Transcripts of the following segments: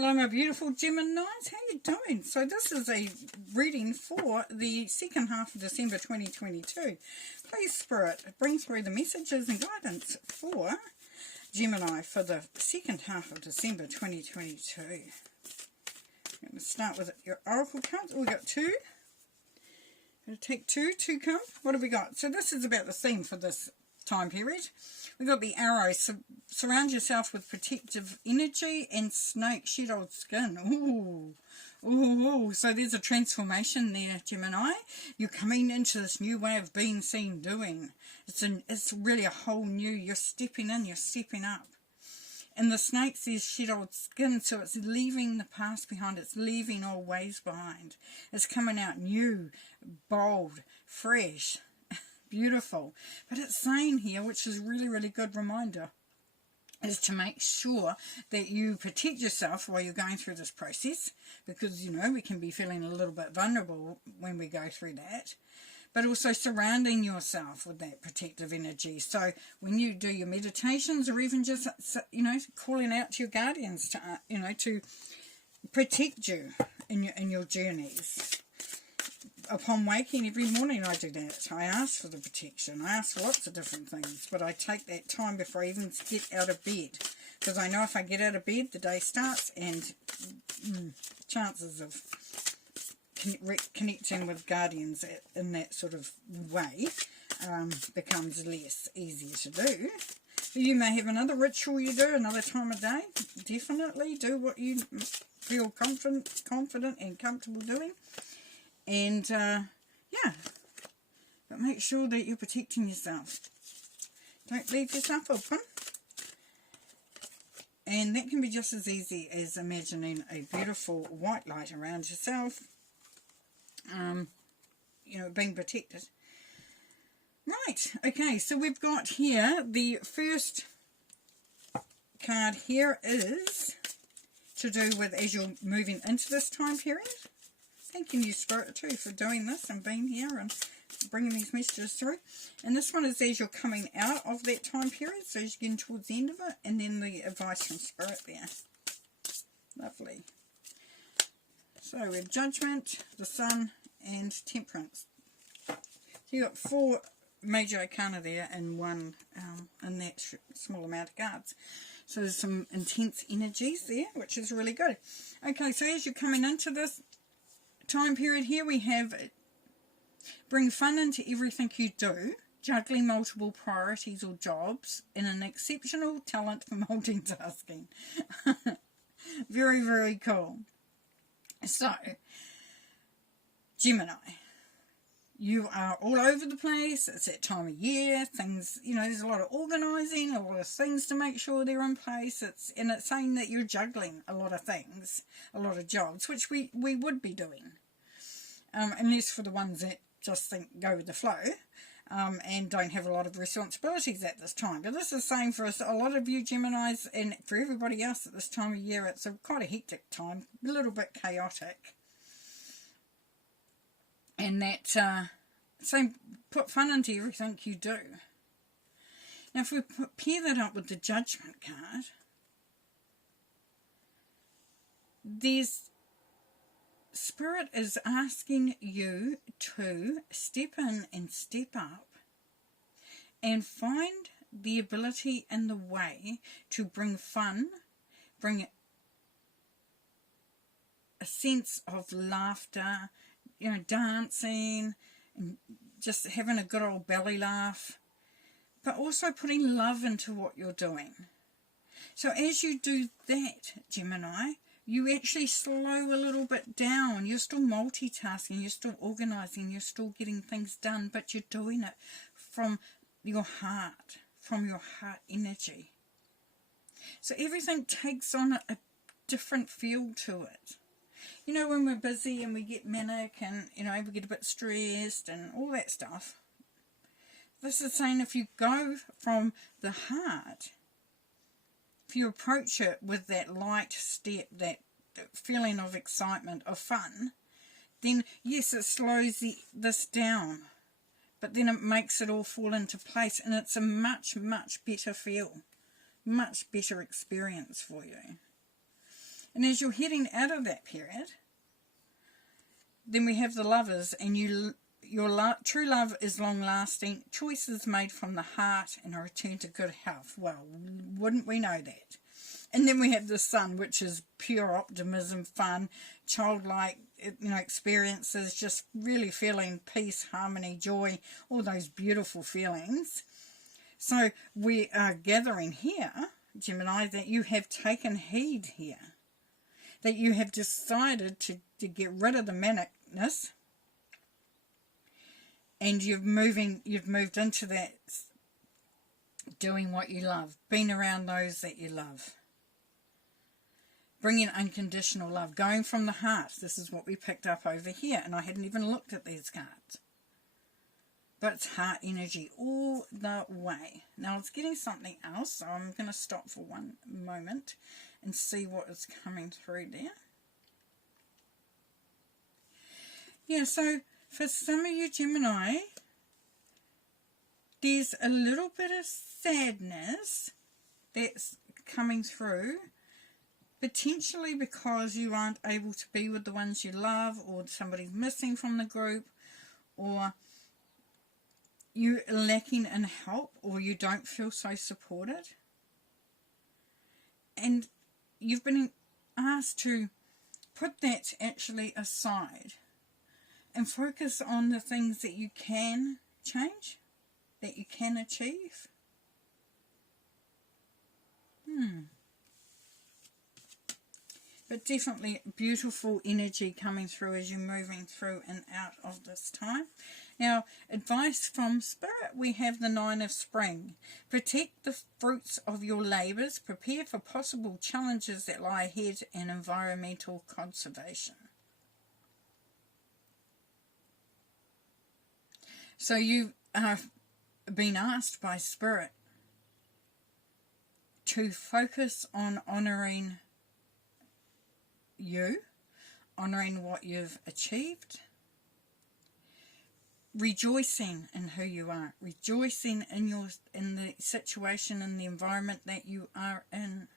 Hello my beautiful Geminis, how you doing? So this is a reading for the second half of December 2022. Please Spirit, bring through the messages and guidance for Gemini for the second half of December 2022. I'm going to start with your oracle cards. We've got two. I'm going to take two come. What have we got? So this is about the theme for this time period. We've got the arrow. Surround yourself with protective energy and snake shed old skin. Ooh. So there's a transformation there, Gemini. You're coming into this new way of being, seen, doing. It's really a whole new, you're stepping in, you're stepping up. And the snake says shed old skin, so it's leaving the past behind, it's leaving old ways behind. It's coming out new, bold, fresh, beautiful. But it's saying here, which is really, really good reminder, is to make sure that you protect yourself while you're going through this process, because, you know, we can be feeling a little bit vulnerable when we go through that. But also surrounding yourself with that protective energy. So when you do your meditations, or even just, you know, calling out to your guardians to, you know, to protect you in your journeys. Upon waking every morning I do that. I ask for the protection. I ask for lots of different things. But I take that time before I even get out of bed. Because I know if I get out of bed, the day starts, and chances of connecting with guardians in that sort of way becomes less easier to do. You may have another ritual you do another time of day. Definitely do what you feel confident and comfortable doing. And yeah, but make sure that you're protecting yourself. Don't leave yourself open. And that can be just as easy as imagining a beautiful white light around yourself. You know, being protected. Right, okay, so we've got here the first card here is to do with as you're moving into this time period. Thanking you, Spirit, too, for doing this and being here and bringing these messages through. And this one is as you're coming out of that time period, so as you're getting towards the end of it, and then the advice from Spirit there. Lovely. So we have Judgment, the Sun, and Temperance. So you've got four major arcana there and one in that small amount of cards. So there's some intense energies there, which is really good. Okay, so as you're coming into this time period here, we have bring fun into everything you do, juggling multiple priorities or jobs, and an exceptional talent for multitasking. Very, very cool. So, Gemini, you are all over the place. It's that time of year. Things, you know, there's a lot of organising, a lot of things to make sure they're in place. And it's saying that you're juggling a lot of things, a lot of jobs, which we would be doing. Unless for the ones that just think go with the flow and don't have a lot of responsibilities at this time. But this is saying for us, a lot of you Geminis, and for everybody else at this time of year, it's quite a hectic time, a little bit chaotic. And that same, put fun into everything you do. Now if we pair that up with the Judgment card, there's Spirit is asking you to step in and step up and find the ability and the way to bring fun, bring a sense of laughter, you know, dancing, and just having a good old belly laugh, but also putting love into what you're doing. So as you do that, Gemini, you actually slow a little bit down. You're still multitasking, you're still organising, you're still getting things done, but you're doing it from your heart energy. So everything takes on a different feel to it. You know, when we're busy and we get manic and, you know, we get a bit stressed and all that stuff. This is saying if you go from the heart, if you approach it with that light step, that feeling of excitement, of fun, then yes, it slows this down, but then it makes it all fall into place, and it's a much, much better feel, much better experience for you. And as you're heading out of that period, then we have the Lovers, and your true love is long-lasting, choices made from the heart, and a return to good health. Well, wouldn't we know that? And then we have the Sun, which is pure optimism, fun, childlike, experiences, just really feeling peace, harmony, joy, all those beautiful feelings. So we are gathering here, Gemini, that you have taken heed here, that you have decided to get rid of the manicness, and you've moved into that doing what you love, being around those that you love, bringing unconditional love, going from the heart. This is what we picked up over here, and I hadn't even looked at these cards. But it's heart energy all the way. Now it's getting something else, so I'm going to stop for one moment and see what is coming through there. Yeah, so for some of you Gemini, there's a little bit of sadness that's coming through, potentially because you aren't able to be with the ones you love, or somebody's missing from the group, or you're lacking in help, or you don't feel so supported. And you've been asked to put that actually aside and focus on the things that you can change, that you can achieve. But definitely beautiful energy coming through as you're moving through and out of this time. Now, advice from Spirit, we have the 9 of Spring. Protect the fruits of your labours. Prepare for possible challenges that lie ahead, and environmental conservation. So you've been asked by Spirit to focus on honouring you, honouring what you've achieved, rejoicing in who you are, rejoicing in the situation and the environment that you are in.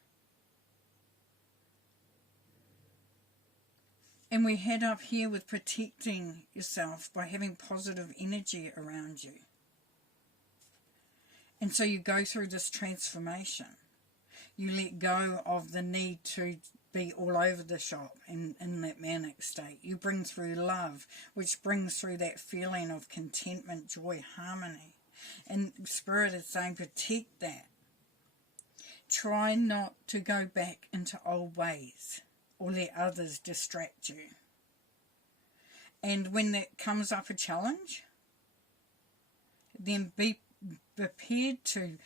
And we head up here with protecting yourself by having positive energy around you. And so you go through this transformation. You let go of the need to be all over the shop in that manic state. You bring through love, which brings through that feeling of contentment, joy, harmony. And Spirit is saying, protect that. Try not to go back into old ways or let others distract you. And when that comes up a challenge, then be prepared to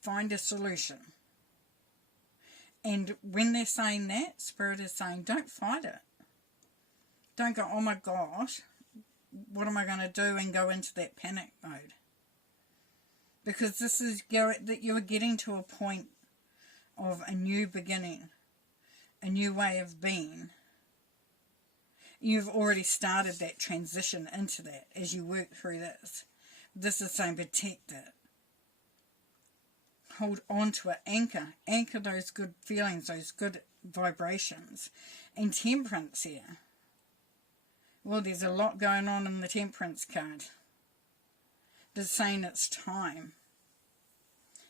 find a solution. And when they're saying that, Spirit is saying, don't fight it. Don't go, oh my gosh, what am I going to do, and go into that panic mode. Because this is that you're getting to a point of a new beginning, a new way of being. You've already started that transition into that as you work through this. This is saying protect it. Hold on to it, anchor those good feelings, those good vibrations. And Temperance here. Well, there's a lot going on in the Temperance card. It's saying it's time.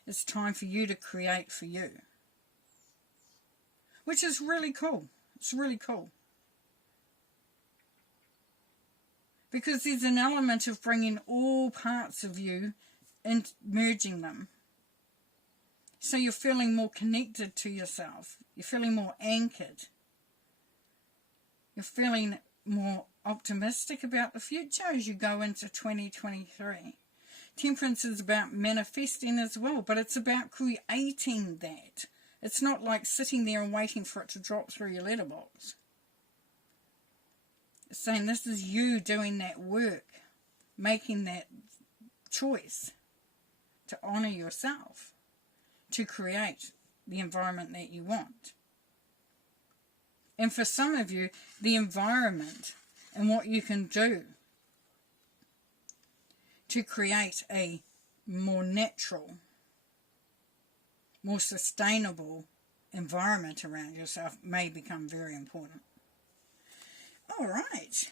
It's time for you to create for you. Which is really cool. It's really cool. Because there's an element of bringing all parts of you and merging them. So you're feeling more connected to yourself. You're feeling more anchored. You're feeling more optimistic about the future as you go into 2023. Temperance is about manifesting as well, but it's about creating that. It's not like sitting there and waiting for it to drop through your letterbox. It's saying this is you doing that work, making that choice to honour yourself, to create the environment that you want. And for some of you, the environment and what you can do to create a more natural, more sustainable environment around yourself may become very important. All right.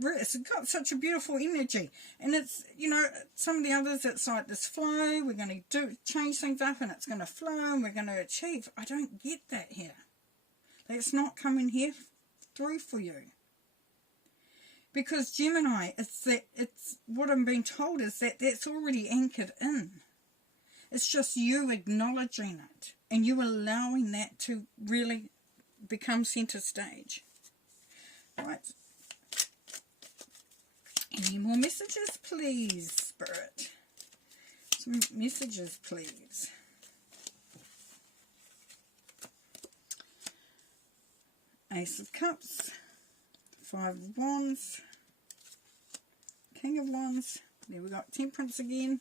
It's got such a beautiful energy, and it's, you know, some of the others, it's like this flow, we're going to change things up and it's going to flow and we're going to achieve. I don't get that here. That's not coming here through for you, because Gemini, it's what I'm being told is that that's already anchored in. It's just you acknowledging it and you allowing that to really become center stage. Right. Any more messages, please, Spirit? Some messages, please. Ace of Cups, 5 of Wands, King of Wands. There we got Temperance again.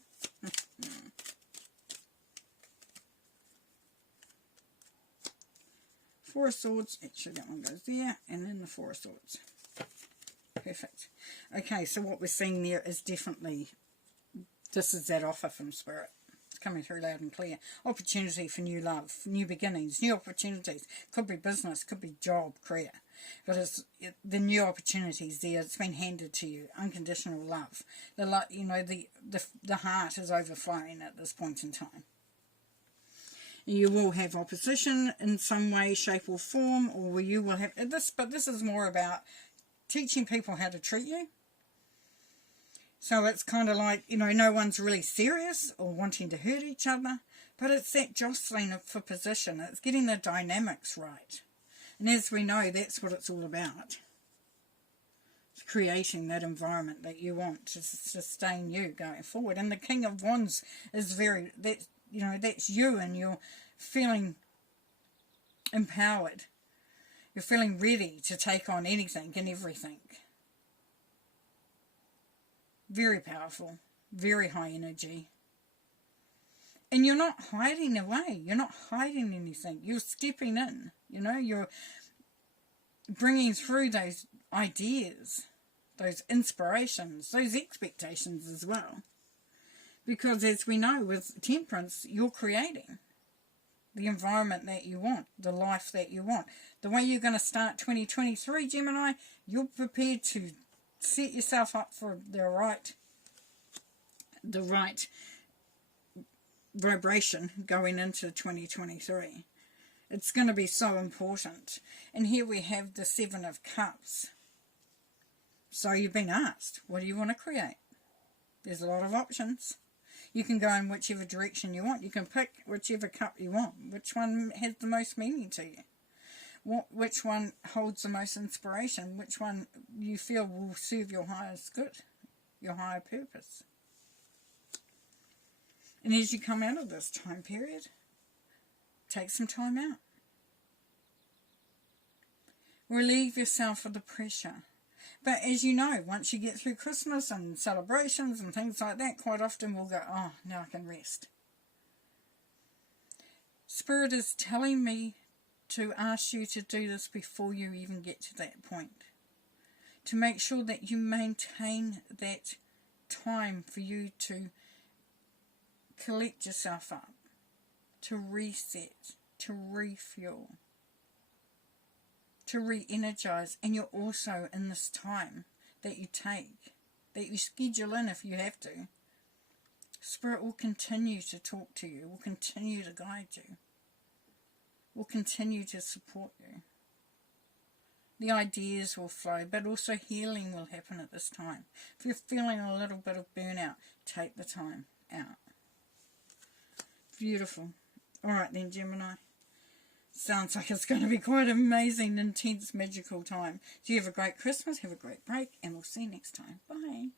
4 of Swords. Actually, that one goes there, and then the 4 of Swords. Perfect. Okay, so what we're seeing there is definitely, this is that offer from Spirit. It's coming through loud and clear. Opportunity for new love, new beginnings, new opportunities. Could be business, could be job, career. But it's the new opportunities there. It's been handed to you. Unconditional love. You know, the heart is overflowing at this point in time. You will have opposition in some way, shape or form, or you will have this, but this is more about teaching people how to treat you. So it's kind of like, you know, no one's really serious or wanting to hurt each other, but it's that jostling for position. It's getting the dynamics right. And as we know, that's what it's all about. It's creating that environment that you want to sustain you going forward. And the King of Wands is that's you, and you're feeling empowered. You're feeling ready to take on anything and everything. Very powerful, very high energy. And you're not hiding away. You're not hiding anything. You're stepping in. You know, you're bringing through those ideas, those inspirations, those expectations as well. Because as we know with Temperance, you're creating the environment that you want, the life that you want. The way you're going to start 2023, Gemini, you're prepared to set yourself up for the right vibration going into 2023. It's going to be so important. And here we have the 7 of Cups. So you've been asked, what do you want to create? There's a lot of options. You can go in whichever direction you want. You can pick whichever cup you want. Which one has the most meaning to you? Which one holds the most inspiration? Which one you feel will serve your highest good, your higher purpose? And as you come out of this time period, take some time out. Relieve yourself of the pressure. But as you know, once you get through Christmas and celebrations and things like that, quite often we'll go, oh, now I can rest. Spirit is telling me to ask you to do this before you even get to that point. To make sure that you maintain that time for you to collect yourself up, to reset, to refuel, to re-energize. And you're also in this time that you take, that you schedule in if you have to. Spirit will continue to talk to you, will continue to guide you, will continue to support you. The ideas will flow, but also healing will happen at this time. If you're feeling a little bit of burnout, take the time out. Beautiful. All right then, Gemini. Sounds like it's going to be quite an amazing, intense, magical time. So you have a great Christmas, have a great break, and we'll see you next time. Bye.